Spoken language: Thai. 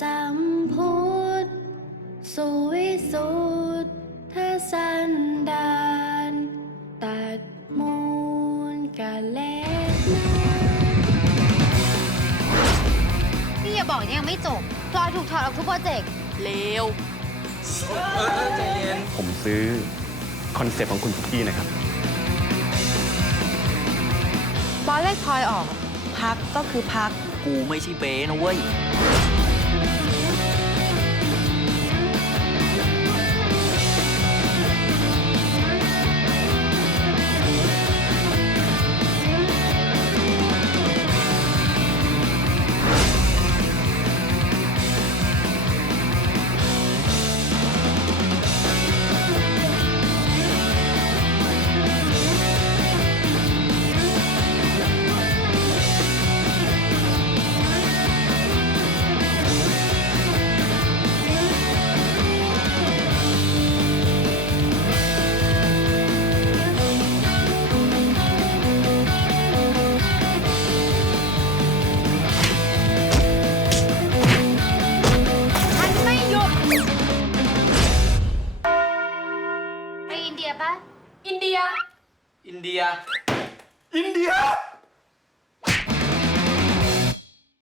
สัมพุทธสุวิสุทธสันดานตัดมูลกะเล็ดนานี่อย่าบอกยังไม่จบพลอยถูกถอดออกทุกโปรเจกต์เลวผมซื้อคอนเซปต์ของคุณทุกที่นะครับบอลเลขพลอยออก พักก็คือพัก กูไม่ใช่เบนะเว้ย ไปอินเดียปะอินเดีย อินเดีย